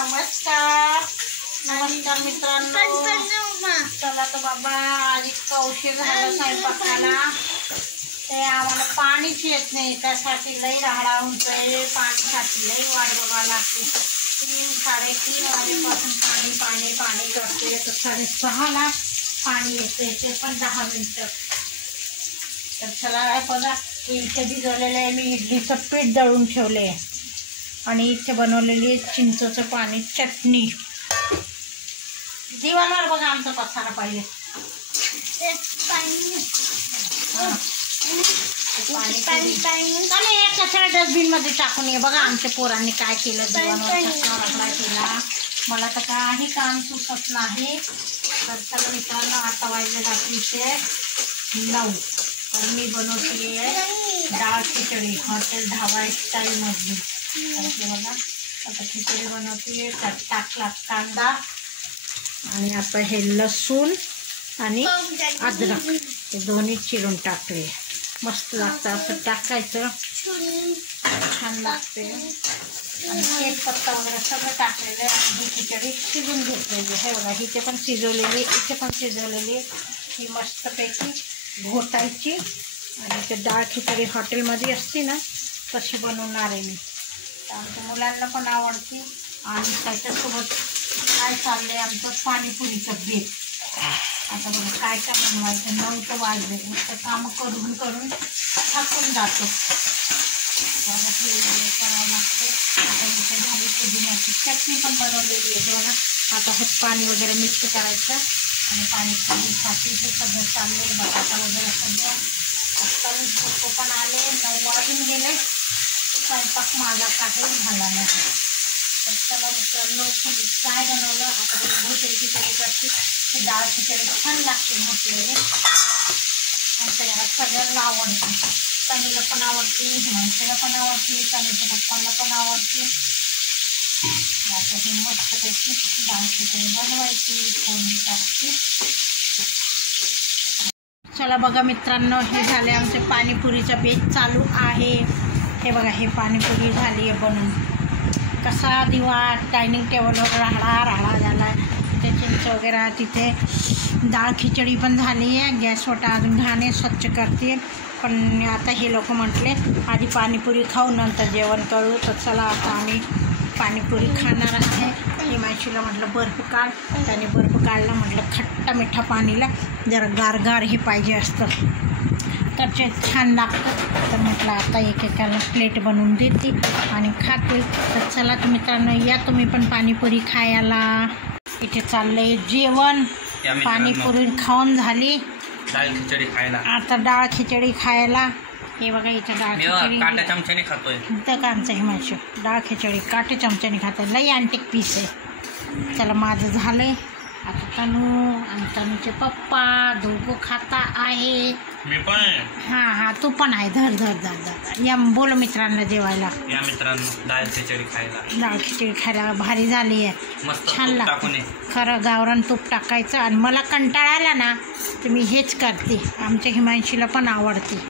नमस्कार नमस्कार मित्रांनो, चला तर बाबा आज इतका उशीर झाला स्वयंपाकाला, ते आम्हाला पाणीच येत नाही, त्यासाठी लई राहडा होतोय, पाणीसाठी लई वाट बघावं लागते। 3-3:30 वाजेपासून पाणी पाणी पाणी करते, तर 6:30ला पाणी येते, ते पण 10 मिनिटं। तर चला बघा, इथे भिजवलेलं आहे मी, इडलीचं पीठ दळून ठेवले आणि इथे बनवलेली चिंचेचं पाणी चटणी। दिवाणवर बघा आमचं पसारा पाहिजे पाणी कचरा डस्टबिन मध्ये टाकून ये। बघा आमच्या पोरांनी काय केलं, दिवाणवर केला, मला तर काही काम सुचत नाही। तर चला मित्रांनो, आता वाजले रात्रीचे 9, तर मी बनवते डाळ खिचडी हॉटेल ढाबा स्टाईल मधली। बघा आता खिचडी बनवते, त्यात टाकला कांदा आणि आता हे लसूण आणि अद्रक हे दोन्ही चिरून टाकले, मस्त लागतं असं टाकायचं, छान लागते। आणि तेजपत्ता वगैरे सगळं टाकलेलं आहे आणि ही खिचडी शिजून घेतलेली आहे। बघा हिचे पण शिजवलेली, इथे पण शिजवलेली, ही मस्तपैकी घोटायची आणि ते डाळ खिचडी हॉटेलमध्ये असते ना तशी बनवणार आहे मी, आमच्या मुलांना पण आवडते। आणि त्याच्यासोबत काय चाललंय आमचं पाणीपुरीचं बेत। आता बघा काय काय बनवायचं, 9 तर वाजले, तर कामं करून करून थकून जातो, करावं लागतं। आता इथे झाली पुदिन्याची चटणी पण बनवलेली आहे बघा। आता हे पाणी वगैरे मिक्स करायचं आणि पाणीपुरीसाठी हे सगळं चालले, बटाटा वगैरे सगळं आजकाल झोपो पण आले, 9 वाजून गेले, स्वयंपाक माझा काही झाला नाही। तर चला मित्रांनो, काय बनवलं आता भोसरी खिचडी करते, ही डाळ खिचडी छान लागते भोसरीने, आमच्या घरात सगळ्यांना आवडते, तनुला पण आवडते, हिमांशीला पण आवडते, तनुच्या पप्पांना पण आवडते। आता ही मस्तपैकी डाळ खिचडी बनवायची, फोडणी टाकते। चला बघा मित्रांनो, हे झाले आमचे पाणीपुरीचा बेत चालू आहे। हे बघा हे पाणीपुरी झाली आहे बनवून, कसा दिवा डायनिंग टेबलवर राहडा झाला आहे, तिथे चिंच वगैरे, तिथे डाळ खिचडी पण झाली आहे, गॅसवर अजून घाणे स्वच्छ करते। पण आता हे लोक म्हटले आधी पाणीपुरी खाऊ नंतर जेवण करू, तर चला आता आम्ही पाणीपुरी खाणार आहे। हिमांशीला म्हटलं बर्फ काढ, त्याने बर्फ काढला, म्हटलं खट्टा मिठा पाणीला जरा गारगार हे पाहिजे असतं तर ते छान लागतं, तर म्हटलं आता एकेकाला प्लेट बनवून देते आणि खाते। तर चला तर मित्रांनो, या तुम्ही पण पाणीपुरी खायला। इथे चाललंय जेवण, पाणीपुरी खाऊन झाली, डाळ खिचडी खायला, आता डाळ खिचडी खायला। हे बघा इथे डाळ खिचडी काट्या चमच्याने खातोय, तर का आमचं हिमांशू डाळ खिचडी काटे चमच्याने खातोय, लई अँटिक पीस आहे। चला माझं झालंय, आता तनू आणि तनूचे पप्पा दोघं खाता आहे, मी पण, हा तू पण आहे, धर धर धर धर या, बोल मित्रांना जेवायला या मित्रांनो, डाळ खिचडी खायला, डाळ खिचडी खायला भारी झाली आहे, मस्त छान लागते खरं, गावरान तूप टाकायचं। आणि मला कंटाळा आला ना तर मी हेच करते, आमच्या हिमांशीला पण आवडते।